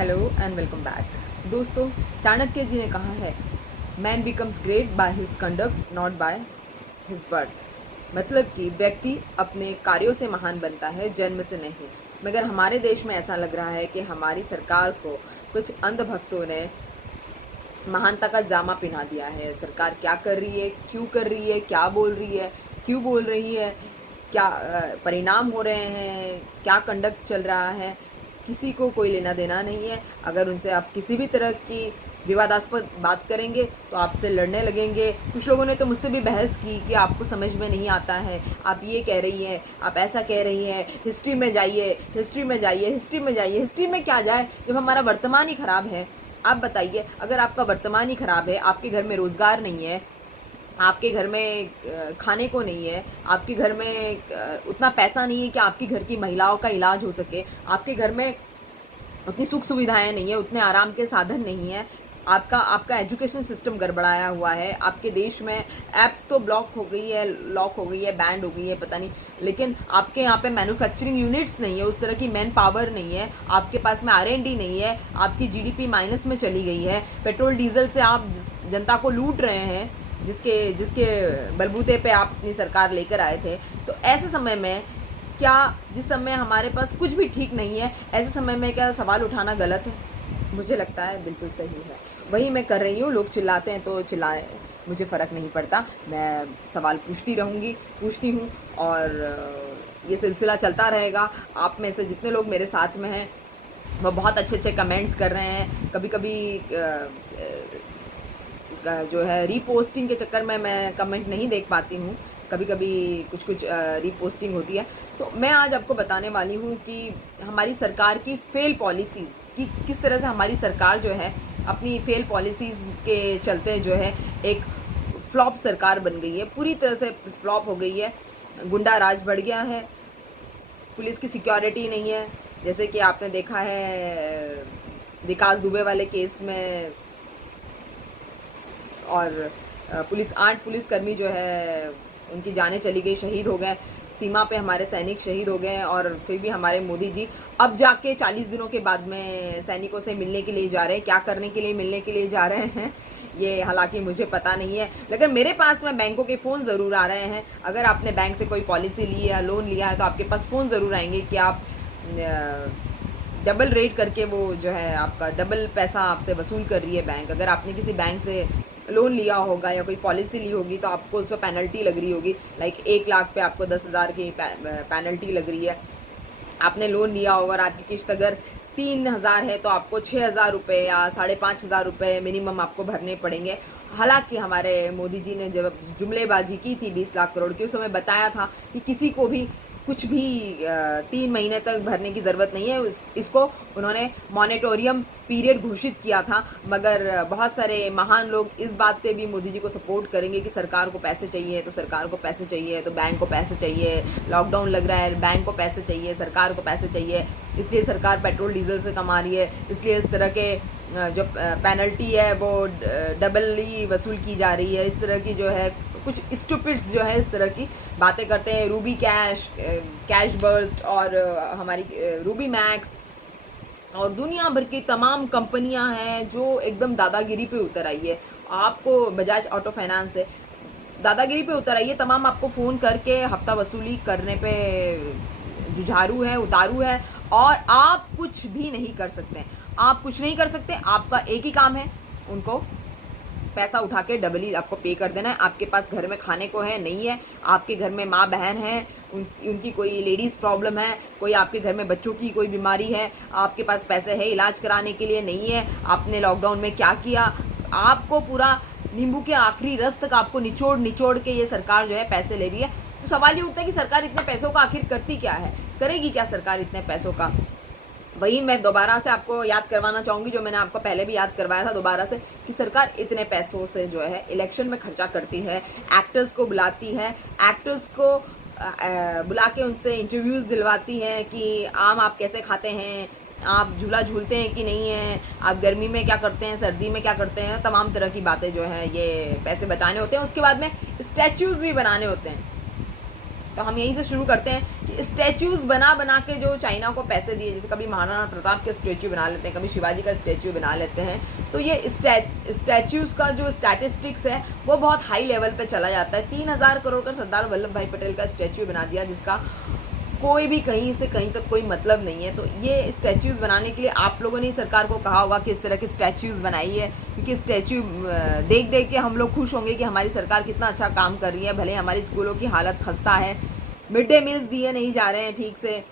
Hello and welcome back. दोस्तों, चाणक्य जी ने कहा है, man becomes great by his conduct not by his birth. मतलब कि व्यक्ति अपने कार्यों से महान बनता है, जन्म से नहीं। मगर हमारे देश में ऐसा लग रहा है कि हमारी सरकार को कुछ अंधभक्तों ने महानता का जामा पहना दिया है। सरकार क्या कर रही है, क्यों कर रही है, क्या बोल रही है, क्यों बोल रही है, क्या परिणाम हो रहे हैं, क्या कंडक्ट चल रहा है, किसी को कोई लेना देना नहीं है। अगर उनसे आप किसी भी तरह की विवादास्पद बात करेंगे तो आपसे लड़ने लगेंगे। कुछ लोगों ने तो मुझसे भी बहस की कि आपको समझ में नहीं आता है, आप ये कह रही हैं, आप ऐसा कह रही हैं, हिस्ट्री में जाइए, हिस्ट्री में जाइए, हिस्ट्री में जाइए। हिस्ट्री में क्या जाए जब हमारा वर्तमान ही ख़राब है। आप बताइए, अगर आपका वर्तमान ही ख़राब है, आपके घर में रोज़गार नहीं है, आपके घर में खाने को नहीं है, आपके घर में उतना पैसा नहीं है कि आपकी घर की महिलाओं का इलाज हो सके, आपके घर में उतनी सुख सुविधाएं नहीं है, उतने आराम के साधन नहीं है, आपका एजुकेशन सिस्टम गड़बड़ाया हुआ है, आपके देश में ऐप्स तो ब्लॉक हो गई है, लॉक हो गई है, बैंड हो गई है, पता नहीं, लेकिन आपके यहाँ पे मैन्युफैक्चरिंग यूनिट्स नहीं है, उस तरह की मैन पावर नहीं है, आपके पास में R&D नहीं है, आपकी जीडीपी माइनस में चली गई है, पेट्रोल डीजल से आप जनता को लूट रहे हैं, जिसके जिसके बलबूते पे आप अपनी सरकार लेकर आए थे। तो ऐसे समय में क्या, जिस समय हमारे पास कुछ भी ठीक नहीं है, ऐसे समय में क्या सवाल उठाना गलत है? मुझे लगता है बिल्कुल सही है। वही मैं कर रही हूँ। लोग चिल्लाते हैं तो चिल्लाएं, मुझे फ़र्क नहीं पड़ता। मैं सवाल पूछती रहूँगी, पूछती हूँ, और ये सिलसिला चलता रहेगा। आप में से जितने लोग मेरे साथ में हैं वो बहुत अच्छे अच्छे कमेंट्स कर रहे हैं। कभी कभी जो है रीपोस्टिंग के चक्कर में मैं कमेंट नहीं देख पाती हूँ, कभी कभी कुछ कुछ रीपोस्टिंग होती है। तो मैं आज आपको बताने वाली हूँ कि हमारी सरकार की फेल पॉलिसीज़ की किस तरह से हमारी सरकार जो है अपनी फेल पॉलिसीज़ के चलते जो है एक फ्लॉप सरकार बन गई है, पूरी तरह से फ्लॉप हो गई है। गुंडा राज बढ़ गया है, पुलिस की सिक्योरिटी नहीं है। जैसे कि आपने देखा है विकास दुबे वाले केस में, और पुलिस 8 पुलिसकर्मी जो है उनकी जानें चली गई, शहीद हो गए। सीमा पे हमारे सैनिक शहीद हो गए, और फिर भी हमारे मोदी जी अब जाके 40 दिनों के बाद में सैनिकों से मिलने के लिए जा रहे हैं। क्या करने के लिए मिलने के लिए जा रहे हैं ये हालांकि मुझे पता नहीं है, लेकिन मेरे पास में बैंकों के फ़ोन ज़रूर आ रहे हैं। अगर आपने बैंक से कोई पॉलिसी ली है, लोन लिया है, तो आपके पास फ़ोन ज़रूर आएंगे कि आप डबल रेट करके वो जो है आपका डबल पैसा आपसे वसूल कर रही है बैंक। अगर आपने किसी बैंक से लोन लिया होगा या कोई पॉलिसी ली होगी तो आपको उस पर पेनल्टी लग रही होगी, लाइक 1 लाख पे आपको 10,000 की पेनल्टी लग रही है। आपने लोन लिया होगा और आपकी किश्त अगर 3,000 है तो आपको 6,000 रुपये या 5,500 रुपये मिनिमम आपको भरने पड़ेंगे। हालांकि हमारे मोदी जी ने जब जुमलेबाजी की थी 20 लाख करोड़ की, उस समय बताया था कि किसी को भी कुछ भी 3 महीने तक भरने की ज़रूरत नहीं है। इसको उन्होंने मॉनिटोरियम पीरियड घोषित किया था। मगर बहुत सारे महान लोग इस बात पे भी मोदी जी को सपोर्ट करेंगे कि सरकार को पैसे चाहिए तो सरकार को पैसे चाहिए, तो बैंक को पैसे चाहिए, लॉकडाउन लग रहा है, बैंक को पैसे चाहिए, सरकार को पैसे चाहिए, इसलिए सरकार पेट्रोल डीजल से कमा रही है, इसलिए इस तरह के जो पेनल्टी है वो डबली वसूल की जा रही है। इस तरह की जो है कुछ स्टूपिड्स जो है इस तरह की बातें करते हैं। रूबी कैश, कैश बर्स्ट, और हमारी रूबी मैक्स और दुनिया भर की तमाम कंपनियां हैं जो एकदम दादागिरी पे उतर आई है। आपको बजाज ऑटो फाइनेंस से दादागिरी पे उतर आई है, तमाम आपको फ़ोन करके हफ्ता वसूली करने पे जुझारू है, उतारू है, और आप कुछ भी नहीं कर सकते। आप कुछ नहीं कर सकते। आपका एक ही काम है, उनको पैसा उठा के डबली आपको पे कर देना है। आपके पास घर में खाने को है नहीं है, आपके घर में माँ बहन है, उनकी कोई लेडीज़ प्रॉब्लम है, कोई आपके घर में बच्चों की कोई बीमारी है, आपके पास पैसे है इलाज कराने के लिए नहीं है। आपने लॉकडाउन में क्या किया? आपको पूरा नींबू के आखिरी रस तक आपको निचोड़ निचोड़ के ये सरकार जो है पैसे ले रही है। तो सवाल ये उठता है कि सरकार इतने पैसों का आखिर करती क्या है, करेगी क्या सरकार इतने पैसों का? वही मैं दोबारा से आपको याद करवाना चाहूँगी, जो मैंने आपको पहले भी याद करवाया था दोबारा से, कि सरकार इतने पैसों से जो है इलेक्शन में खर्चा करती है, एक्टर्स को बुलाती है, एक्टर्स को बुला के उनसे इंटरव्यूज़ दिलवाती है कि आम आप कैसे खाते हैं, आप झूला झूलते हैं कि नहीं है, आप गर्मी में क्या करते हैं, सर्दी में क्या करते हैं, तमाम तरह की बातें जो है ये पैसे बचाने होते हैं। उसके बाद में स्टैच्यूज़ भी बनाने होते हैं। तो हम यहीं से शुरू करते हैं कि स्टैचूज़ बना बना के जो चाइना को पैसे दिए, जैसे कभी महाराणा प्रताप के स्टैचू बना लेते हैं, कभी शिवाजी का स्टैचू बना लेते हैं, तो ये स्टैचूज़ का जो स्टैटिस्टिक्स है वो बहुत हाई लेवल पे चला जाता है। 3,000 करोड़ का सरदार वल्लभ भाई पटेल का स्टैचू बना दिया, जिसका कोई भी कहीं से कहीं तक कोई मतलब नहीं है। तो ये स्टैचूज़ बनाने के लिए आप लोगों ने सरकार को कहा होगा कि इस तरह के स्टैचूज़ बनाइए, क्योंकि स्टैचू देख देख के हम लोग खुश होंगे कि हमारी सरकार कितना अच्छा काम कर रही है। भले हमारी स्कूलों की हालत खस्ता है, मिड डे मील्स दिए नहीं जा रहे हैं ठीक से,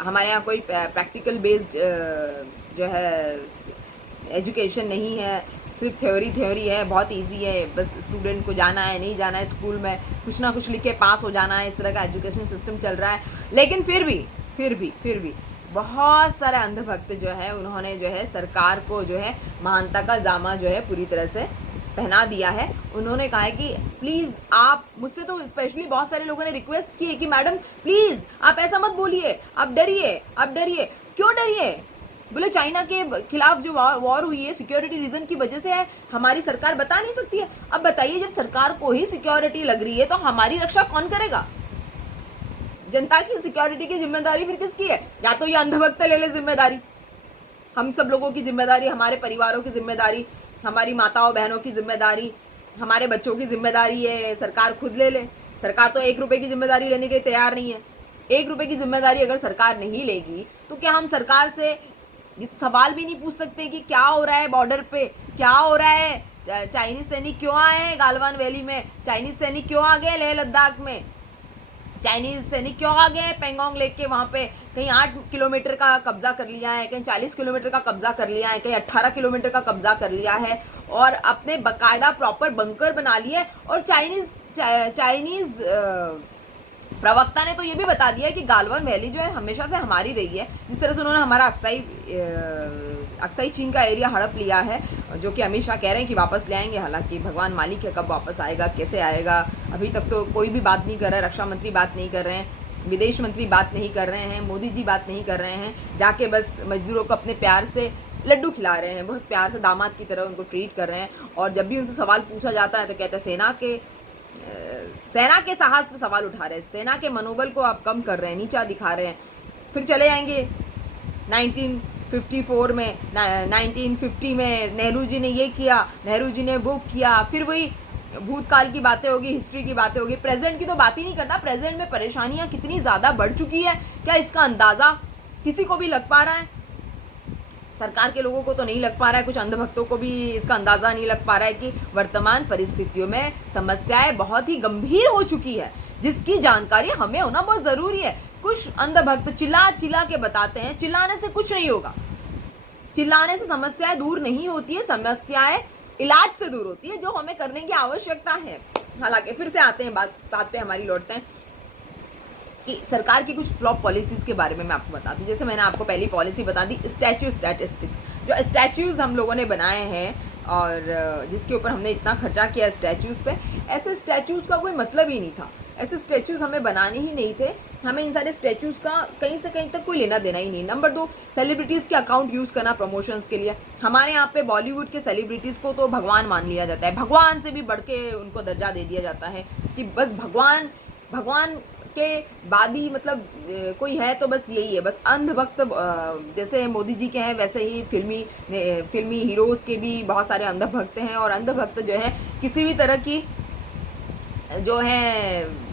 हमारे यहाँ कोई प्रैक्टिकल बेस्ड जो है एजुकेशन नहीं है, सिर्फ थ्योरी है, बहुत इजी है, बस स्टूडेंट को जाना है, नहीं जाना है स्कूल में, कुछ ना कुछ लिख के पास हो जाना है, इस तरह का एजुकेशन सिस्टम चल रहा है। लेकिन फिर भी बहुत सारे अंधभक्त जो है उन्होंने जो है सरकार को जो है महानता का जामा जो है पूरी तरह से पहना दिया है। उन्होंने कहा है कि प्लीज़ आप, मुझसे तो स्पेशली बहुत सारे लोगों ने रिक्वेस्ट की है कि मैडम प्लीज़ आप ऐसा मत बोलिए, आप डरिए। क्यों डरिए? बोले चाइना के खिलाफ जो वॉर हुई है सिक्योरिटी रीज़न की वजह से है, हमारी सरकार बता नहीं सकती है। अब बताइए, जब सरकार को ही सिक्योरिटी लग रही है तो हमारी रक्षा कौन करेगा? जनता की सिक्योरिटी की जिम्मेदारी फिर किसकी है? या तो ये अंधभक्त ले ले जिम्मेदारी, हम सब लोगों की जिम्मेदारी, हमारे परिवारों की जिम्मेदारी, हमारी माताओं बहनों की जिम्मेदारी, हमारे बच्चों की जिम्मेदारी है सरकार खुद ले ले। सरकार तो 1 रुपये की जिम्मेदारी लेने के लिए तैयार नहीं है। 1 रुपये की जिम्मेदारी अगर सरकार नहीं लेगी तो क्या हम सरकार से सवाल भी नहीं पूछ सकते कि क्या हो रहा है बॉर्डर पे, क्या हो रहा है, चाइनीज सैनिक क्यों आए हैं गालवान वैली में, चाइनीज सैनिक क्यों आ गए लेह लद्दाख में, चाइनीज सैनिक क्यों आ गए पेंगोंग लेक के वहाँ पे, कहीं 8 किलोमीटर का कब्जा कर लिया है, कहीं 40 किलोमीटर का कब्जा कर लिया है, कहीं 18 किलोमीटर का कब्जा कर लिया है, और अपने बाकायदा प्रॉपर बंकर बना लिए। और चाइनीज प्रवक्ता ने तो ये भी बता दिया कि गालवान वैली जो है हमेशा से हमारी रही है। जिस तरह से उन्होंने हमारा अक्साई चीन का एरिया हड़प लिया है, जो कि अमित शाह कह रहे हैं कि वापस ले आएंगे, हालांकि भगवान मालिक है कब वापस आएगा, कैसे आएगा, अभी तक तो कोई भी बात नहीं कर रहा है। रक्षा मंत्री बात नहीं कर रहे हैं, विदेश मंत्री बात नहीं कर रहे हैं, मोदी जी बात नहीं कर रहे हैं, जाके बस मजदूरों को अपने प्यार से लड्डू खिला रहे हैं, बहुत प्यार से दामाद की तरह उनको ट्रीट कर रहे हैं। और जब भी उनसे सवाल पूछा जाता है तो कहते हैं सेना के साहस पे सवाल उठा रहे हैं, सेना के मनोबल को आप कम कर रहे हैं, नीचा दिखा रहे हैं। फिर चले जाएंगे 1954 में, 1950 में नेहरू जी ने ये किया, नेहरू जी ने वो किया, फिर वही भूतकाल की बातें होगी, हिस्ट्री की बातें होगी, प्रेजेंट की तो बात ही नहीं करना। प्रेजेंट में परेशानियां कितनी ज़्यादा बढ़ चुकी है, क्या इसका अंदाज़ा किसी को भी लग पा रहा है? सरकार के लोगों को तो नहीं लग पा रहा है, कुछ अंधभक्तों को भी इसका अंदाज़ा नहीं लग पा रहा है कि वर्तमान परिस्थितियों में समस्याएं बहुत ही गंभीर हो चुकी है, जिसकी जानकारी हमें होना बहुत ज़रूरी है। कुछ अंधभक्त चिल्ला के बताते हैं, चिल्लाने से कुछ नहीं होगा, चिल्लाने से समस्याएं दूर नहीं होती है, समस्याएं इलाज से दूर होती है, जो हमें करने की आवश्यकता है। हालांकि फिर से आते हैं बात पे हमारी लौटते हैं कि सरकार की कुछ फ्लॉप पॉलिसीज़ के बारे में मैं आपको बता दूं। जैसे मैंने आपको पहली पॉलिसी बता दी, स्टैटिस्टिक्स, जो स्टैच्यूज़ हम लोगों ने बनाए हैं और जिसके ऊपर हमने इतना खर्चा किया स्टैच्यूज़ पे, ऐसे स्टैच्यूज़ का कोई मतलब ही नहीं था, ऐसे स्टैच्यूज़ हमें बनाने ही नहीं थे, हमें इन सारे स्टैच्यूज़ का कहीं से कहीं तक कोई लेना देना ही नहीं। नंबर 2, सेलिब्रिटीज़ के अकाउंट यूज़ करना प्रमोशंस के लिए। हमारे यहाँ पे बॉलीवुड के सेलिब्रिटीज़ को तो भगवान मान लिया जाता है, भगवान से भी बढ़ के उनको दर्जा दे दिया जाता है कि बस भगवान के बादी मतलब कोई है तो बस यही है, बस अंधभक्त। जैसे मोदी जी के हैं वैसे ही फिल्मी हीरोज़ के भी बहुत सारे अंधभक्त हैं, और अंधभक्त जो है किसी भी तरह की जो है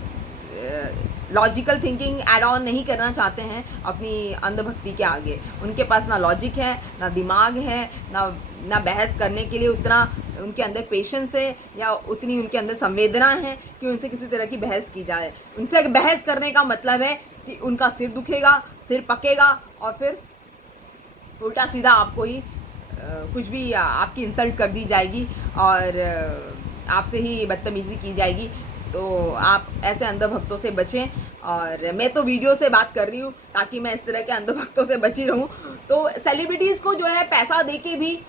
लॉजिकल थिंकिंग ऐड ऑन नहीं करना चाहते हैं अपनी अंधभक्ति के आगे। उनके पास ना लॉजिक है, ना दिमाग है, ना बहस करने के लिए उतना उनके अंदर पेशेंस है या उतनी उनके अंदर संवेदना है कि उनसे किसी तरह की बहस की जाए। उनसे बहस करने का मतलब है कि उनका सिर दुखेगा, सिर पकेगा, और फिर उल्टा सीधा आपको ही कुछ भी आपकी इंसल्ट कर दी जाएगी और आपसे ही बदतमीज़ी की जाएगी। तो आप ऐसे अंधभक्तों से बचें, और मैं तो वीडियो से बात कर रही हूँ ताकि मैं इस तरह के अंधभक्तों से बची रहूँ। तो सेलिब्रिटीज़ को जो है पैसा दे के भी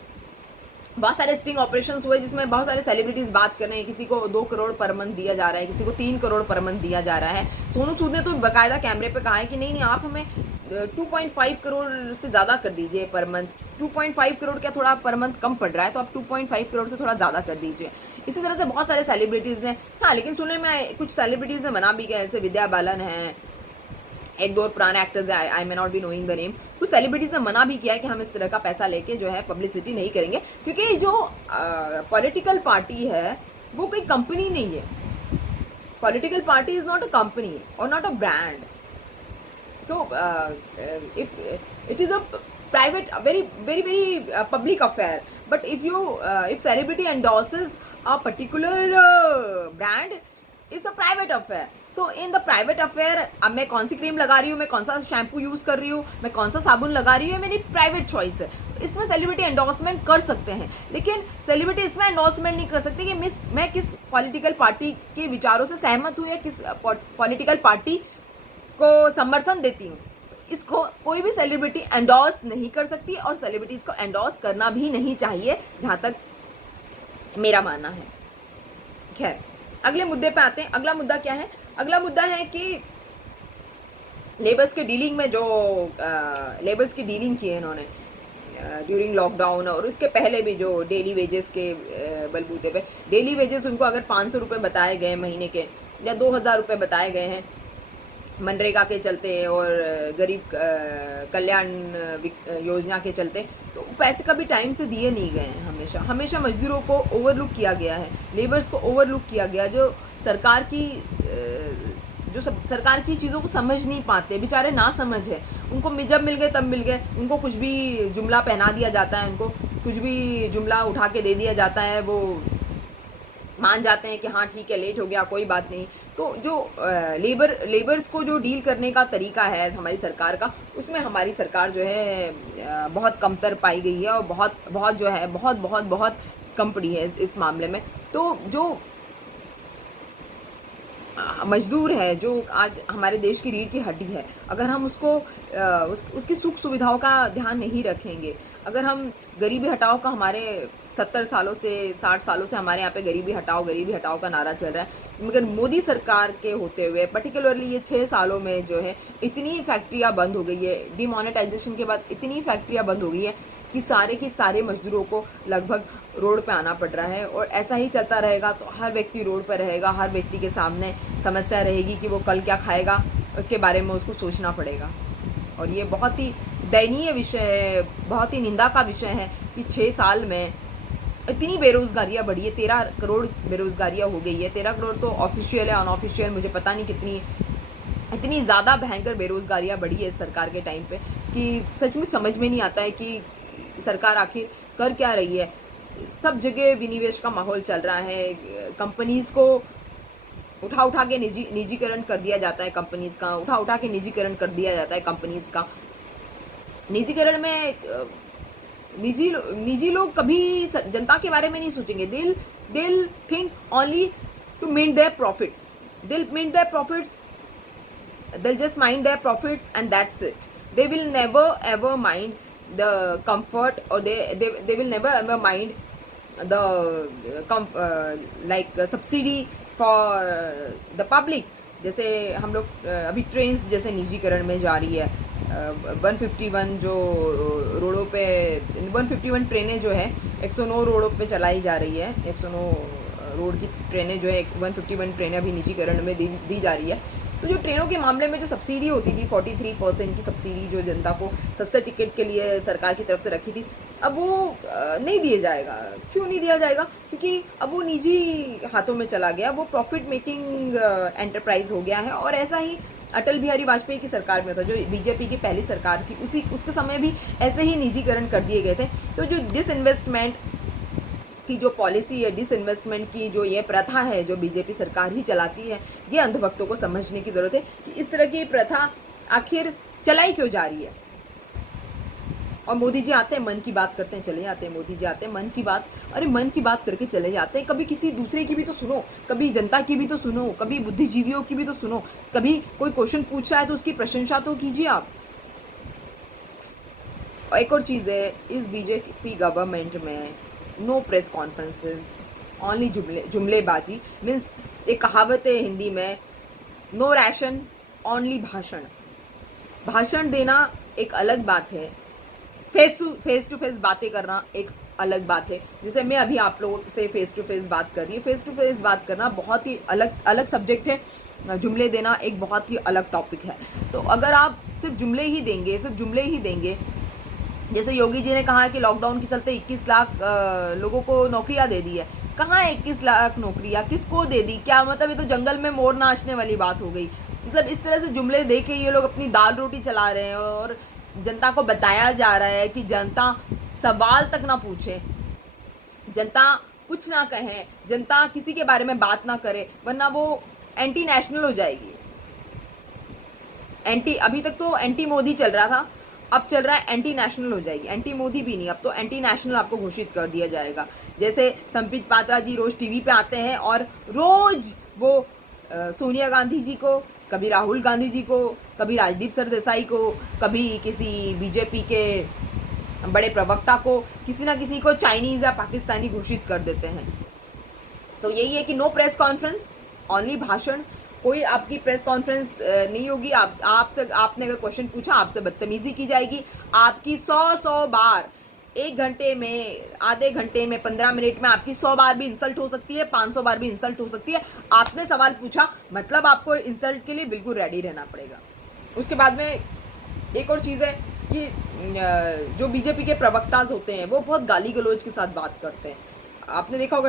बहुत सारे स्टिंग ऑपरेशंस हुए जिसमें बहुत सारे सेलिब्रिटीज़ बात कर रहे हैं, किसी को 2 करोड़ पर मंथ दिया जा रहा है, किसी को 3 करोड़ पर मंथ दिया जा रहा है। सोनू सूद ने तो बाकायदा कैमरे पे कहा है कि नहीं आप हमें 2.5 करोड़ से ज़्यादा कर दीजिए पर मंथ, 2.5 करोड़ क्या थोड़ा पर मंथ कम पड़ रहा है, तो आप 2.5 करोड़ से थोड़ा ज़्यादा कर दीजिए। इसी तरह से बहुत सारे सेलिब्रिटीज़ हैं। हाँ, लेकिन सुनने में कुछ सेलिब्रिटीज़ ने मना भी किया, जैसे विद्या बालन है, एक दो प्राण एक्टर्स है, I may not be knowing the name. कुछ सेलिब्रिटीज ने मना भी किया है कि हम इस तरह का पैसा लेके जो है पब्लिसिटी नहीं करेंगे, क्योंकि जो पॉलिटिकल पार्टी है वो कोई कंपनी नहीं है। Political party is not a company और not a brand. So if it is a private, a very public affair, but if celebrity endorses a particular brand, it's a private affair. So in the private affair, अब मैं कौन सी cream लगा रही हूँ, मैं कौन सा शैम्पू यूज़ कर रही हूँ, मैं कौन सा साबुन लगा रही हूँ, मेरी प्राइवेट चॉइस है। इसमें सेलिब्रिटी एंडोर्समेंट कर सकते हैं, लेकिन सेलिब्रिटी इसमें एंडोर्समेंट नहीं कर सकते कि मैं किस पॉलिटिकल पार्टी के विचारों से सहमत हूँ या किस पॉलिटिकल पार्टी को समर्थन देती हूँ। इसको कोई भी सेलिब्रिटी एंडोर्स नहीं कर सकती और सेलिब्रिटीज़ को एंडोर्स करना भी नहीं चाहिए, जहाँ तक मेरा मानना है। खैर, अगले मुद्दे पे आते हैं। अगला मुद्दा क्या है? अगला मुद्दा है कि लेबर्स के डीलिंग में जो लेबर्स की डीलिंग की है इन्होंने ड्यूरिंग लॉकडाउन और उसके पहले भी, जो डेली वेजेस के बलबूते पे, डेली वेजेस उनको अगर 500 रुपये बताए गए महीने के या 2000 रुपये बताए गए हैं मनरेगा के चलते और गरीब कल्याण योजना के चलते, तो पैसे कभी टाइम से दिए नहीं गए हैं। हमेशा मजदूरों को ओवरलुक किया गया है, लेबर्स को ओवरलुक किया गया, जो सरकार की चीज़ों को समझ नहीं पाते, बेचारे ना समझ है उनको। जब मिल गए तब मिल गए, उनको कुछ भी जुमला पहना दिया जाता है, उनको कुछ भी जुमला उठा के दे दिया जाता है, वो मान जाते हैं कि हाँ ठीक है, लेट हो गया, कोई बात नहीं। तो जो लेबर्स को जो डील करने का तरीका है हमारी सरकार का, उसमें हमारी सरकार जो है बहुत कमतर पाई गई है और बहुत कम पड़ी है इस मामले में। तो जो मजदूर है, जो आज हमारे देश की रीढ़ की हड्डी है, अगर हम उसकी सुख सुविधाओं का ध्यान नहीं रखेंगे, अगर हम गरीबी हटाओ का, हमारे 70 सालों से 60 सालों से हमारे यहाँ पे गरीबी हटाओ का नारा चल रहा है, मगर मोदी सरकार के होते हुए पर्टिकुलरली ये 6 सालों में जो है इतनी फैक्ट्रियाँ बंद हो गई है, डिमोनेटाइजेशन के बाद इतनी फैक्ट्रियाँ बंद हो गई है कि सारे मजदूरों को लगभग रोड पे आना पड़ रहा है। और ऐसा ही चलता रहेगा तो हर व्यक्ति रोड पर रहेगा, हर व्यक्ति के सामने समस्या रहेगी कि वो कल क्या खाएगा, उसके बारे में उसको सोचना पड़ेगा। और ये बहुत ही दयनीय विषय है, बहुत ही निंदा का विषय है कि 6 साल में इतनी बेरोज़गारियाँ बढ़ी है। 13 करोड़ बेरोज़गारियाँ हो गई है। 13 करोड़ तो ऑफिशियल है, अनऑफिशियल मुझे पता नहीं कितनी, इतनी ज़्यादा भयंकर बेरोज़गारियाँ बढ़ी है इस सरकार के टाइम पे कि सच में समझ में नहीं आता है कि सरकार आखिर कर क्या रही है। सब जगह विनिवेश का माहौल चल रहा है, कंपनीज़ को उठा के निजीकरण कर दिया जाता है, कंपनीज़ का उठा के निजीकरण कर दिया जाता है कंपनीज़ का। निजीकरण में निजी लोग कभी जनता के बारे में नहीं सोचेंगे। They'll think only to mind their profits, they'll just mind their profits and that's it. They will never ever mind the comfort, or they will never ever mind the like subsidy for the public. जैसे हम लोग अभी trains जैसे निजीकरण में जा रही है, 151 जो रोडों पे 151 ट्रेनें जो है 109 रोडों पे चलाई जा रही है, 109 रोड की ट्रेनें जो है 151 ट्रेनें अभी निजीकरण में दी जा रही है। तो जो ट्रेनों के मामले में जो सब्सिडी होती थी 43% की सब्सिडी जो जनता को सस्ते टिकट के लिए सरकार की तरफ से रखी थी, अब वो नहीं दिया जाएगा। क्यों नहीं दिया जाएगा? क्योंकि अब वो निजी हाथों में चला गया, वो प्रॉफिट मेकिंग एंटरप्राइज हो गया है। और ऐसा ही अटल बिहारी वाजपेयी की सरकार में था, जो बीजेपी की पहली सरकार थी, उसके समय भी ऐसे ही निजीकरण कर दिए गए थे। तो जो डिसइन्वेस्टमेंट की जो पॉलिसी है, डिसइन्वेस्टमेंट की जो ये प्रथा है, जो बीजेपी सरकार ही चलाती है, ये अंधभक्तों को समझने की ज़रूरत है कि इस तरह की प्रथा आखिर चलाई क्यों जा रही है। और मोदी जी आते हैं, मन की बात करते हैं, चले जाते हैं। मोदी जी आते हैं, मन की बात, अरे मन की बात करके चले जाते हैं। कभी किसी दूसरे की भी तो सुनो, कभी जनता की भी तो सुनो, कभी बुद्धिजीवियों की भी तो सुनो, कभी कोई क्वेश्चन पूछ रहा है तो उसकी प्रशंसा तो कीजिए आप। और एक और चीज़ है, इस बीजेपी गवर्नमेंट में नो प्रेस कॉन्फ्रेंसेस, ओनली जुमलेबाजी। मीन्स एक कहावत है हिंदी में, नो रैशन ओनली भाषण। भाषण देना एक अलग बात है, फेस टू फेस बातें करना एक अलग बात है, जैसे मैं अभी आप लोगों से फेस टू फेस बात कर रही हूँ। फेस टू फेस बात करना बहुत ही अलग सब्जेक्ट है, जुमले देना एक बहुत ही अलग टॉपिक है। तो अगर आप सिर्फ जुमले ही देंगे, जैसे योगी जी ने कहा कि लॉकडाउन के चलते 21 लाख लोगों को नौकरियां दे दी है। कहाँ 21 लाख नौकरियां, किसको दे दी? क्या मतलब, ये तो जंगल में मोर नाचने वाली बात हो गई। मतलब इस तरह से जुमले दे के ये लोग अपनी दाल रोटी चला रहे हैं, और जनता को बताया जा रहा है कि जनता सवाल तक ना पूछे, जनता कुछ ना कहे, जनता किसी के बारे में बात ना करे, वरना वो एंटी नेशनल हो जाएगी। अभी तक तो एंटी मोदी चल रहा था, अब चल रहा है एंटी नेशनल हो जाएगी। एंटी मोदी भी नहीं, अब तो एंटी नेशनल आपको घोषित कर दिया जाएगा। जैसे संबित पात्रा जी रोज टीवी पे आते हैं और रोज वो सोनिया गांधी जी को, कभी राहुल गांधी जी को, कभी राजदीप सरदेसाई को, कभी किसी बीजेपी के बड़े प्रवक्ता को, किसी ना किसी को चाइनीज या पाकिस्तानी घोषित कर देते हैं। तो यही है कि नो प्रेस कॉन्फ्रेंस, ओनली भाषण। कोई आपकी प्रेस कॉन्फ्रेंस नहीं होगी। आपसे आपने अगर क्वेश्चन पूछा, आपसे बदतमीजी की जाएगी। आपकी 100 बार, 1 घंटे में, आधे घंटे में, 15 मिनट में आपकी 100 बार भी इंसल्ट हो सकती है, 500 बार भी इंसल्ट हो सकती है। आपने सवाल पूछा, मतलब आपको इंसल्ट के लिए बिल्कुल रेडी रहना पड़ेगा। उसके बाद में एक और चीज़ है कि जो बीजेपी के प्रवक्ताज होते हैं वो बहुत गाली गलौज के साथ बात करते हैं। आपने देखा होगा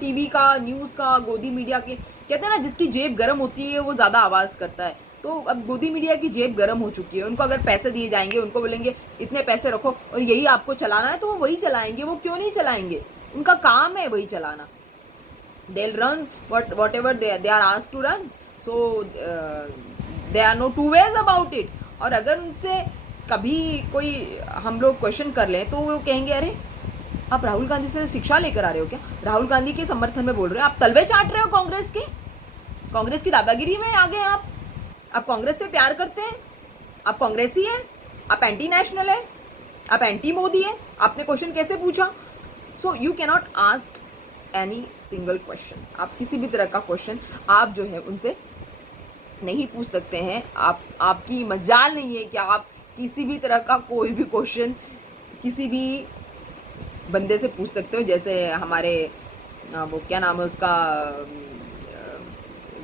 टीवी का, न्यूज़ का, गोदी मीडिया के, कहते हैं ना जिसकी जेब गर्म होती है वो ज़्यादा आवाज़ करता है। तो अब गोदी मीडिया की जेब गर्म हो चुकी है। उनको अगर पैसे दिए जाएंगे, उनको बोलेंगे इतने पैसे रखो और यही आपको चलाना है, तो वो वही चलाएंगे। वो क्यों नहीं चलाएंगे? उनका काम है वही चलाना। they'll run whatever they are asked to run, so there are no two ways about it। और अगर उनसे कभी कोई हम लोग क्वेश्चन कर लें तो वो कहेंगे अरे आप राहुल गांधी से शिक्षा लेकर आ रहे हो क्या? राहुल गांधी के समर्थन में बोल रहे हो, आप तलवे चाट रहे हो कांग्रेस के, कांग्रेस की दादागिरी में आ गए आप कांग्रेस से प्यार करते हैं, आप कांग्रेसी हैं, आप एंटी नेशनल है, आप एंटी मोदी है। आपने क्वेश्चन कैसे पूछा? So you cannot ask any single question. आप किसी भी तरह का क्वेश्चन आप जो है उनसे नहीं पूछ सकते हैं। आपकी मजाल नहीं है कि आप किसी भी तरह का कोई भी क्वेश्चन किसी भी बंदे से पूछ सकते हो। जैसे हमारे वो क्या नाम है उसका,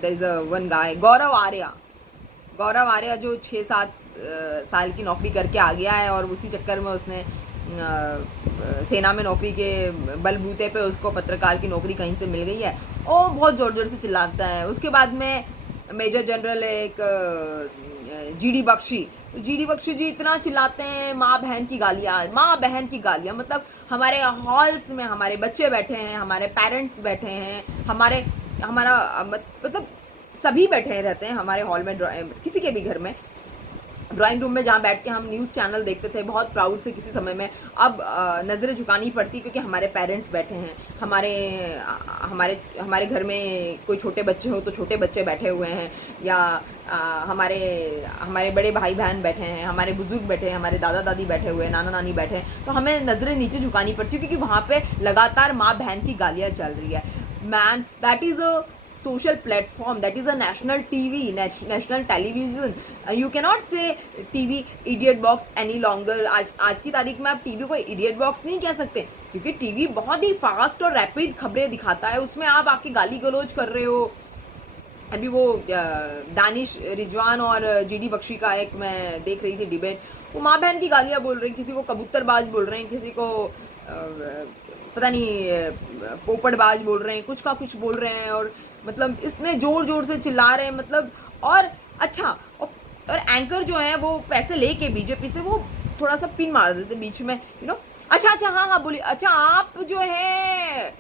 there is a one guy, Gaurav Arya जो 6-7 साल की नौकरी करके आ गया है, और उसी चक्कर में उसने सेना में नौकरी के बलबूते पे उसको पत्रकार की नौकरी कहीं से मिल गई है। वो बहुत ज़ोर ज़ोर से चिल्लाता है। उसके बाद में मेजर जनरल एक जीडी बख्शी, तो जीडी बख्शी जी इतना चिल्लाते हैं, माँ बहन की गालियाँ। मतलब हमारे हॉल्स में हमारे बच्चे बैठे हैं, हमारे पेरेंट्स बैठे हैं, हमारा मतलब सभी बैठे रहते हैं हमारे हॉल में, किसी के भी घर में, ड्राइंग रूम में, जहाँ बैठ के हम न्यूज़ चैनल देखते थे बहुत प्राउड से किसी समय में। अब नज़रें झुकानी पड़ती क्योंकि हमारे पेरेंट्स बैठे हैं, हमारे घर में कोई छोटे बच्चे हो तो छोटे बच्चे बैठे हुए हैं, या हमारे बड़े भाई बहन बैठे हैं, हमारे बुजुर्ग बैठे हैं, हमारे दादा दादी बैठे हुए हैं, नाना नानी बैठे हैं। तो हमें नज़रें नीचे झुकानी पड़ती है क्योंकि वहाँ पर लगातार माँ बहन की गालियाँ चल रही है। Man, that is a social platform, that is a national TV, national television, you cannot say TV idiot box any longer। आज की तारीख में आप टीवी को इडियट बॉक्स नहीं कह सकते क्योंकि टीवी बहुत ही फास्ट और रैपिड खबरें दिखाता है। उसमें आप आके गाली गलौज कर रहे हो। अभी वो दानिश रिजवान और जीडी बख्शी का एक मैं देख रही थी डिबेट, वो माँ बहन की गालियाँ बोल रहे हैं, किसी को कबूतरबाज बोल रहे हैं, किसी को पता नहीं पोपड़बाज बोल रहे हैं, कुछ का कुछ बोल रहे हैं, और मतलब इसने जोर जोर से चिल्ला रहे हैं। मतलब और अच्छा, और एंकर जो है वो पैसे लेके बीजेपी से वो थोड़ा सा पिन मार देते बीच में, अच्छा हाँ बोलिए, अच्छा आप जो है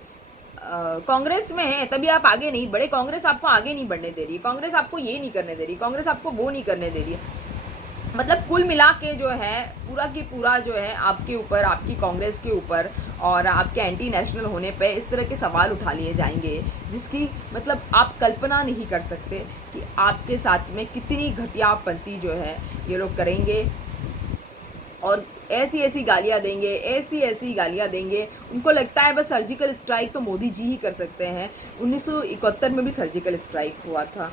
कांग्रेस में है तभी आप आगे नहीं बढ़े, कांग्रेस आपको आगे नहीं बढ़ने दे रही है, कांग्रेस आपको ये नहीं करने दे रही, कांग्रेस आपको वो नहीं करने दे रही है। मतलब कुल मिला के जो है पूरा की पूरा जो है आपके ऊपर, आपकी कांग्रेस के ऊपर और आपके एंटी नेशनल होने पे इस तरह के सवाल उठा लिए जाएंगे जिसकी मतलब आप कल्पना नहीं कर सकते कि आपके साथ में कितनी घटियापंती जो है ये लोग करेंगे, और ऐसी गालियाँ देंगे। उनको लगता है बस सर्जिकल स्ट्राइक तो मोदी जी ही कर सकते हैं। 1971 में भी सर्जिकल स्ट्राइक हुआ था,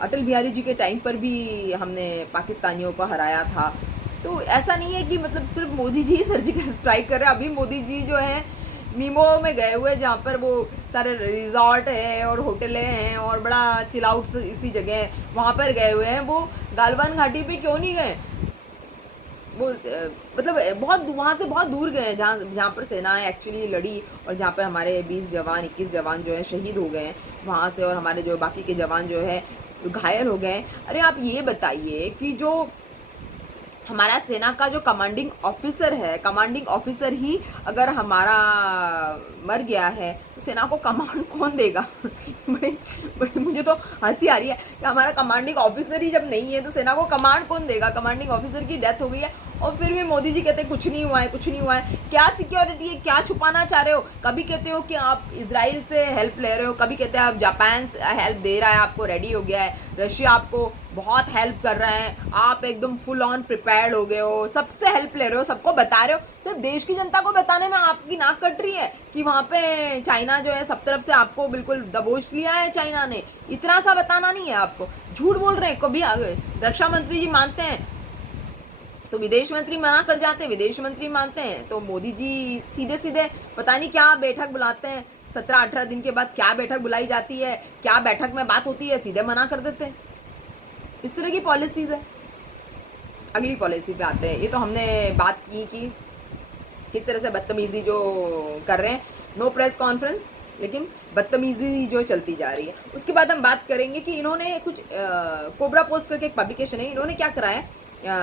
अटल बिहारी जी के टाइम पर भी हमने पाकिस्तानियों को हराया था। तो ऐसा नहीं है कि मतलब सिर्फ मोदी जी ही सर्जिकल स्ट्राइक कर रहे हैं। अभी मोदी जी जो है नीमो में गए हुए, जहाँ पर वो सारे रिजॉर्ट है और होटलें हैं और बड़ा चिल आउट इसी जगह है, वहाँ पर गए हुए हैं। वो गालवान घाटी पे क्यों नहीं गए? वो मतलब बहुत वहाँ से बहुत दूर गए हैं, जहाँ जहाँ पर सेनाएं एक्चुअली लड़ी और जहाँ पर हमारे 20 जवान 21 जवान जो है शहीद हो गए हैं वहाँ से, और हमारे जो बाकी के जवान जो है घायल हो गए हैं। अरे आप ये बताइए कि जो हमारा सेना का जो कमांडिंग ऑफिसर है, कमांडिंग ऑफिसर ही अगर हमारा मर गया है तो सेना को कमांड कौन देगा? बड़े बड़े मुझे तो हंसी आ रही है कि हमारा कमांडिंग ऑफिसर ही जब नहीं है तो सेना को कमांड कौन देगा? कमांडिंग ऑफिसर की डेथ हो गई है और फिर भी मोदी जी कहते हैं कुछ नहीं हुआ है, कुछ नहीं हुआ है। क्या सिक्योरिटी है? क्या छुपाना चाह रहे हो? कभी कहते हो कि आप इसराइल से हेल्प ले रहे हो, कभी कहते हैं आप जापान से हेल्प दे रहा है, आपको रेडी हो गया है, रशिया आपको बहुत हेल्प कर रहा है, आप एकदम फुल ऑन प्रिपेयर्ड हो गए हो, सबसे हेल्प ले रहे हो, सबको बता रहे हो। सिर्फ देश की जनता को बताने में आपकी नाक कट रही है कि वहाँ पे चाइना जो है सब तरफ से आपको बिल्कुल दबोच लिया है चाइना ने। इतना सा बताना नहीं है आपको। झूठ बोल रहे हैं। कभी रक्षा मंत्री जी मानते हैं तो विदेश मंत्री मना कर जाते हैं, विदेश मंत्री मानते हैं तो मोदी जी सीधे सीधे पता नहीं क्या बैठक बुलाते हैं, 17-18 दिन के बाद क्या बैठक बुलाई जाती है, क्या बैठक में बात होती है, सीधे मना कर देते हैं। इस तरह की पॉलिसीज है। अगली पॉलिसी पे आते हैं। ये तो हमने बात की कि किस तरह से बदतमीजी जो कर रहे हैं, नो प्रेस कॉन्फ्रेंस, लेकिन बदतमीजी जो चलती जा रही है। उसके बाद हम बात करेंगे कि इन्होंने कुछ कोबरा पोस्ट करके एक पब्लिकेशन है, इन्होंने क्या करा है,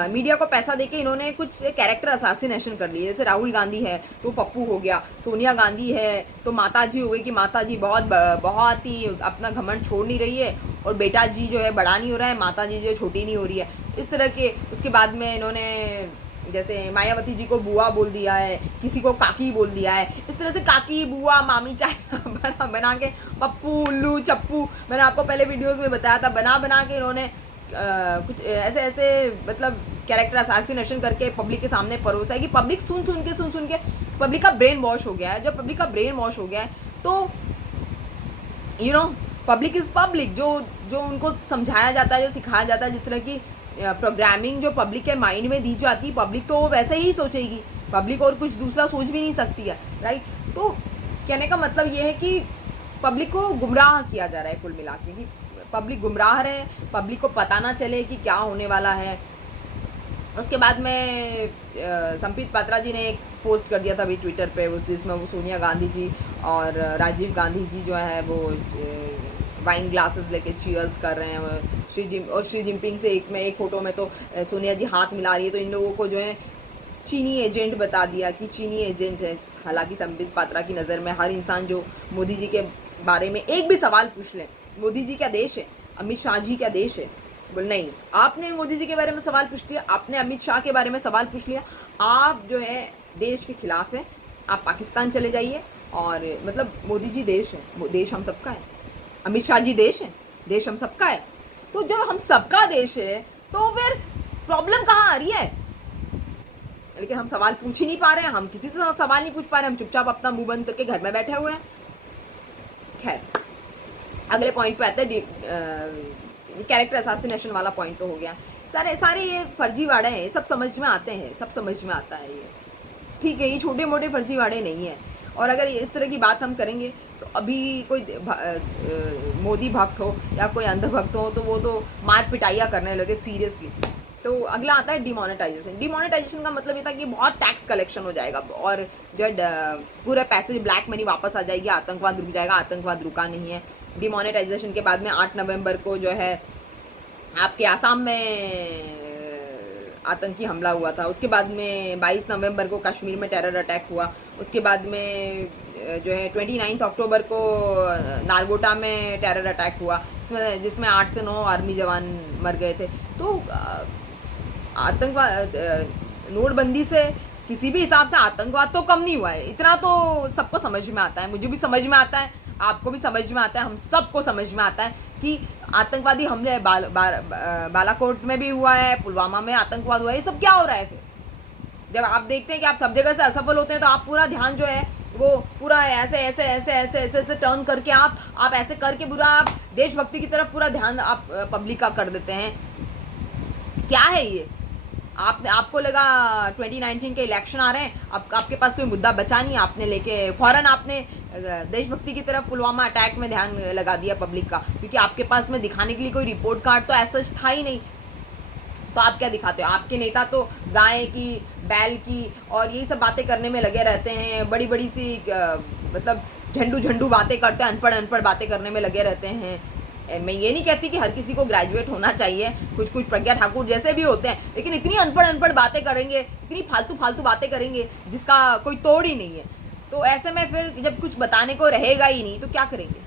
मीडिया को पैसा देके इन्होंने कुछ कैरेक्टर असासिनेशन कर लिए। जैसे राहुल गांधी है तो पप्पू हो गया, सोनिया गांधी है तो माता जी हो गई कि माता जी बहुत ही अपना घमंड छोड़ नहीं रही है और बेटा जी जो है बड़ा नहीं हो रहा है, माता जी जो छोटी नहीं हो रही है, इस तरह के। उसके बाद में इन्होंने जैसे मायावती जी को बुआ बोल दिया है, किसी को काकी बोल दिया है, इस तरह से काकी बुआ मामी चाचा बना के पप्पू उल्लू चप्पू, मैंने आपको पहले वीडियोस में बताया था, बना के इन्होंने कुछ ऐसे ऐसे मतलब कैरेक्टर असासिनेशन करके पब्लिक के सामने परोसा है कि पब्लिक सुन सुन के पब्लिक का ब्रेन वॉश हो गया है। जब पब्लिक का ब्रेन वॉश हो गया है तो पब्लिक इज़ पब्लिक, जो उनको समझाया जाता है, जो सिखाया जाता है, जिस तरह की प्रोग्रामिंग जो पब्लिक के माइंड में दी जाती है, पब्लिक तो वैसे ही सोचेगी, पब्लिक और कुछ दूसरा सोच भी नहीं सकती है, राइट। तो कहने का मतलब ये है कि पब्लिक को गुमराह किया जा रहा है कुल मिला के, कि पब्लिक गुमराह रहे, पब्लिक को पता ना चले कि क्या होने वाला है। उसके बाद में संबित पात्रा जी ने एक पोस्ट कर दिया था अभी ट्विटर पे, जिसमें वो सोनिया गांधी जी और राजीव गांधी जी जो है वो वाइन ग्लासेस लेके चीयर्स कर रहे हैं शी जिनपिंग से। एक फ़ोटो में तो सोनिया जी हाथ मिला रही है, तो इन लोगों को जो है चीनी एजेंट बता दिया कि चीनी एजेंट है। हालांकि संबित पात्रा की नज़र में हर इंसान जो मोदी जी के बारे में एक भी सवाल पूछ ले, मोदी जी क्या देश है, अमित शाह जी क्या देश है, बोल नहीं, आपने मोदी जी के बारे में सवाल पूछ लिया, आपने अमित शाह के बारे में सवाल पूछ लिया, आप जो है देश के खिलाफ हैं, आप पाकिस्तान चले जाइए। और मतलब मोदी जी देश है, देश हम सबका है, अमित शाह जी देश है, देश हम सबका है। तो जब हम सबका देश है तो फिर प्रॉब्लम कहाँ आ रही है? लेकिन हम सवाल पूछ ही नहीं पा रहे हैं, हम किसी से सवाल नहीं पूछ पा रहे हैं, हम चुपचाप अपना मुंह बंद करके घर में बैठे हुए हैं। खैर, अगले पॉइंट पे आते हैं। कैरेक्टर असासिनेशन वाला पॉइंट तो हो गया। सारे ये फर्जीवाड़े हैं, सब समझ में आते हैं, सब समझ में आता है ये, ठीक है, ये छोटे मोटे फर्जीवाड़े नहीं है। और अगर इस तरह की बात हम करेंगे तो अभी कोई मोदी भक्त हो या कोई अंध भक्त हो तो वो तो मार पिटाइयाँ करने लगे सीरियसली। तो अगला आता है डिमोनेटाइजेशन। डिमोनेटाइजेशन का मतलब ये था कि बहुत टैक्स कलेक्शन हो जाएगा और जो पूरे पैसे ब्लैक मनी वापस आ जाएगी, आतंकवाद रुक जाएगा। आतंकवाद रुका नहीं है। डिमोनेटाइजेशन के बाद में 8 नवंबर को जो है आपके आसाम में आतंकी हमला हुआ था। उसके बाद में 22 नवंबर को कश्मीर में टेरर अटैक हुआ। उसके बाद में जो है 29 अक्टूबर को नारगोटा में टेरर अटैक हुआ, जिसमें 8 से 9 आर्मी जवान मर गए थे। तो आतंकवाद, नोटबंदी से किसी भी हिसाब से आतंकवाद तो कम नहीं हुआ है, इतना तो सबको समझ में आता है, मुझे भी समझ में आता है, आपको भी समझ में आता है, हम सबको समझ में आता है कि आतंकवादी हमले बालाकोट में भी हुआ है, पुलवामा में आतंकवाद हुआ है। ये सब क्या हो रहा है? फिर जब आप देखते हैं कि आप सब जगह से असफल होते हैं तो आप पूरा ध्यान जो है वो पूरा ऐसे ऐसे ऐसे ऐसे ऐसे ऐसे टर्न करके आप ऐसे करके पूरा आप देशभक्ति की तरफ पूरा ध्यान आप पब्लिक का कर देते हैं। क्या है ये? आपने आपको लगा 2019 के इलेक्शन आ रहे हैं, आपके पास कोई मुद्दा बचा नहीं, आपने लेके फ़ौरन आपने देशभक्ति की तरफ पुलवामा अटैक में ध्यान लगा दिया पब्लिक का, क्योंकि आपके पास में दिखाने के लिए कोई रिपोर्ट कार्ड तो ऐसा था ही नहीं। तो आप क्या दिखाते हो? आपके नेता तो गाय की, बैल की और यही सब बातें करने में लगे रहते हैं, बड़ी बड़ी सी मतलब झंडू झंडू बातें करते हैं, अनपढ़ बातें करने में लगे रहते हैं। मैं ये नहीं कहती कि हर किसी को ग्रेजुएट होना चाहिए, कुछ कुछ प्रज्ञा ठाकुर जैसे भी होते हैं, लेकिन इतनी अनपढ़ बातें करेंगे, इतनी फालतू बातें करेंगे जिसका कोई तोड़ ही नहीं है। तो ऐसे में फिर जब कुछ बताने को रहेगा ही नहीं तो क्या करेंगे?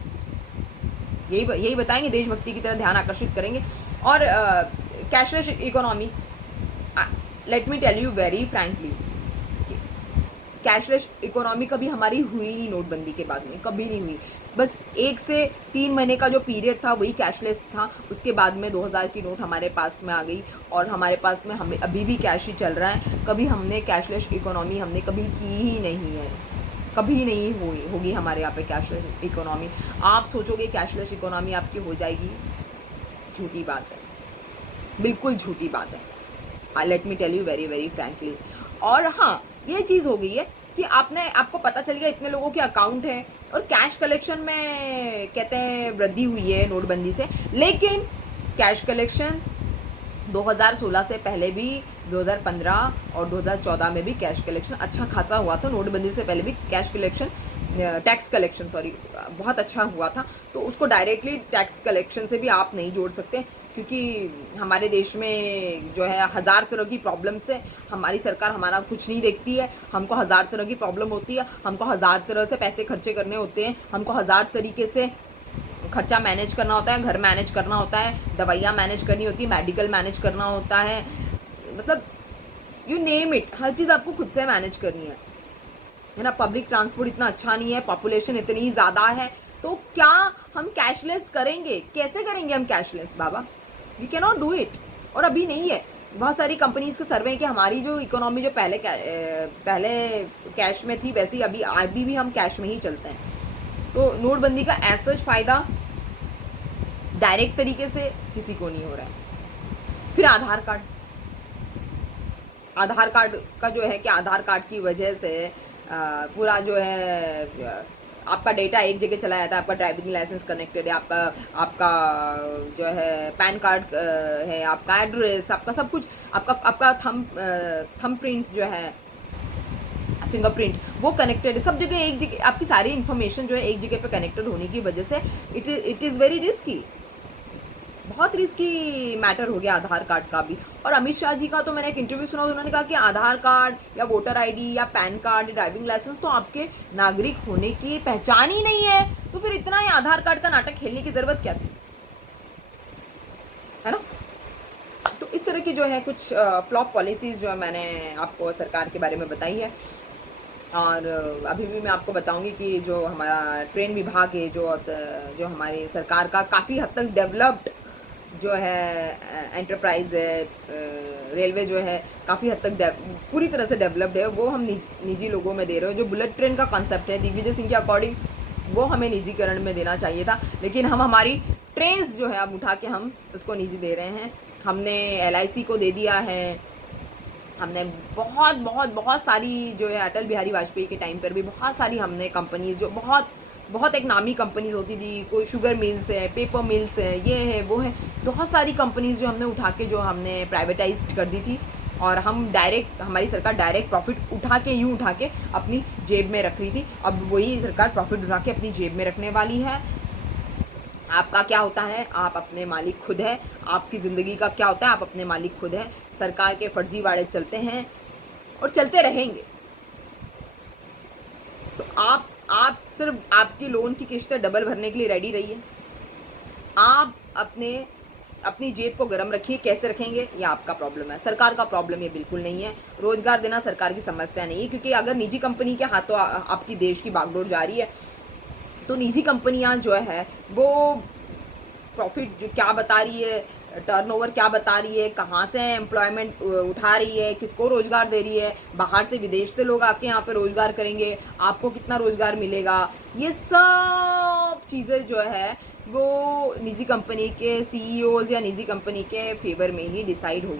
यही बताएंगे, देशभक्ति की तरफ ध्यान आकर्षित करेंगे। और cashless economy, let me tell you very frankly, cashless economy कभी हमारी हुई नहीं नोटबंदी के बाद में, कभी नहीं हुई। बस 1 से 3 महीने का जो पीरियड था वही कैशलेस था, उसके बाद में 2000 की नोट हमारे पास में आ गई और हमारे पास में हमें अभी भी कैश ही चल रहा है। कभी हमने कैशलेस इकोनॉमी हमने कभी की ही नहीं है, कभी नहीं होगी हमारे यहाँ पे कैशलेस इकोनॉमी। आप सोचोगे कैशलेस इकोनॉमी आपकी हो जाएगी, झूठी बात है, बिल्कुल झूठी बात है। Let me tell you very very frankly. और हाँ, ये चीज़ हो गई है कि आपको पता चल गया इतने लोगों के अकाउंट है और कैश कलेक्शन में कहते हैं वृद्धि हुई है नोटबंदी से, लेकिन कैश कलेक्शन 2016 से पहले भी 2015 और 2014 में भी कैश कलेक्शन अच्छा खासा हुआ था। नोटबंदी से पहले भी cash collection, tax collection sorry, बहुत अच्छा हुआ था। तो उसको डायरेक्टली टैक्स कलेक्शन से भी आप नहीं जोड़ सकते, क्योंकि हमारे देश में जो है 1000 तरह की प्रॉब्लम्स है। हमारी सरकार हमारा कुछ नहीं देखती है, हमको 1000 तरह की प्रॉब्लम होती है, हमको 1000 तरह से पैसे खर्चे करने होते हैं, हमको 1000 तरीके से खर्चा मैनेज करना होता है, घर मैनेज करना होता है, दवाइयाँ मैनेज करनी होती है, मेडिकल मैनेज करना होता है, मतलब यू नेम इट, हर चीज़ आपको खुद से मैनेज करनी है ना। पब्लिक ट्रांसपोर्ट इतना अच्छा नहीं है, पॉपुलेशन इतनी ज़्यादा है, तो क्या हम कैशलेस करेंगे? कैसे करेंगे हम कैशलेस बाबा? We can not do it. और अभी नहीं है, बहुत सारी कंपनीज़ के सर्वे हैं कि हमारी जो इकोनॉमी जो पहले कैश में थी वैसे ही अभी भी हम कैश में ही चलते हैं। तो नोटबंदी का ऐसा फ़ायदा डायरेक्ट तरीके से किसी को नहीं हो रहा है। फिर आधार कार्ड का जो है कि आधार कार्ड की वजह से पूरा जो है आपका डेटा एक जगह चला जाता है, आपका ड्राइविंग लाइसेंस कनेक्टेड है, आपका जो है पैन कार्ड है, आपका एड्रेस, आपका सब कुछ, आपका थंब प्रिंट जो है, फिंगरप्रिंट, वो कनेक्टेड है सब जगह, एक जगह आपकी सारी इन्फॉर्मेशन जो है एक जगह पे कनेक्टेड होने की वजह से इट इज़ वेरी रिस्की, बहुत रिस्की मैटर हो गया आधार कार्ड का भी। और अमित शाह जी का तो मैंने एक इंटरव्यू सुना, उन्होंने कहा कि आधार कार्ड या वोटर आईडी या पैन कार्ड या ड्राइविंग लाइसेंस तो आपके नागरिक होने की पहचान ही नहीं है, तो फिर इतना ही आधार कार्ड का नाटक खेलने की ज़रूरत क्या थी, है ना। तो इस तरह की जो है कुछ फ्लॉप पॉलिसीज़ जो है मैंने आपको सरकार के बारे में बताई है। और अभी भी मैं आपको बताऊंगी कि जो हमारा ट्रेन विभाग है, जो हमारी सरकार का काफ़ी हद तक डेवलप्ड जो है एंटरप्राइज है, रेलवे जो है काफ़ी हद तक पूरी तरह से डेवलप्ड है, वो हम निजी लोगों में दे रहे हो। जो बुलेट ट्रेन का कॉन्सेप्ट है दिग्विजय सिंह के अकॉर्डिंग, वो हमें निजीकरण में देना चाहिए था, लेकिन हम हमारी ट्रेन्स जो है अब उठा के हम उसको निजी दे रहे हैं। हमने LIC को दे दिया है, हमने बहुत सारी जो है अटल बिहारी वाजपेयी के टाइम पर भी बहुत सारी हमने कंपनीज जो बहुत एक नामी कंपनीज होती थी, कोई शुगर मिल्स है, पेपर मिल्स है, ये है वो है, बहुत सारी कंपनीज जो हमने उठा के जो हमने प्राइवेटाइज कर दी थी, और हम डायरेक्ट, हमारी सरकार डायरेक्ट प्रॉफिट उठा के अपनी जेब में रख रही थी। अब वही सरकार प्रॉफिट उठा के अपनी जेब में रखने वाली है। आपका क्या होता है? आप अपने मालिक खुद है। आपकी ज़िंदगी का क्या होता है? आप अपने मालिक खुद है। सरकार के फर्जीवाड़े चलते हैं और चलते रहेंगे। तो आप सिर्फ आपकी लोन की किस्तें डबल भरने के लिए रेडी रहिए। आप अपनी जेब को गर्म रखिए। कैसे रखेंगे ये आपका प्रॉब्लम है, सरकार का प्रॉब्लम ये बिल्कुल नहीं है। रोजगार देना सरकार की समस्या नहीं है, क्योंकि अगर निजी कंपनी के हाथों आपकी देश की बागडोर जारी है, तो निजी कंपनियां जो है वो प्रॉफिट जो क्या बता रही है, टर्नओवर क्या बता रही है, कहाँ से एम्प्लॉयमेंट उठा रही है, किसको रोज़गार दे रही है, बाहर से विदेश से लोग आके यहाँ पे रोज़गार करेंगे, आपको कितना रोज़गार मिलेगा, ये सब चीज़ें जो है वो निजी कंपनी के CEOs या निजी कंपनी के फेवर में ही डिसाइड होगा।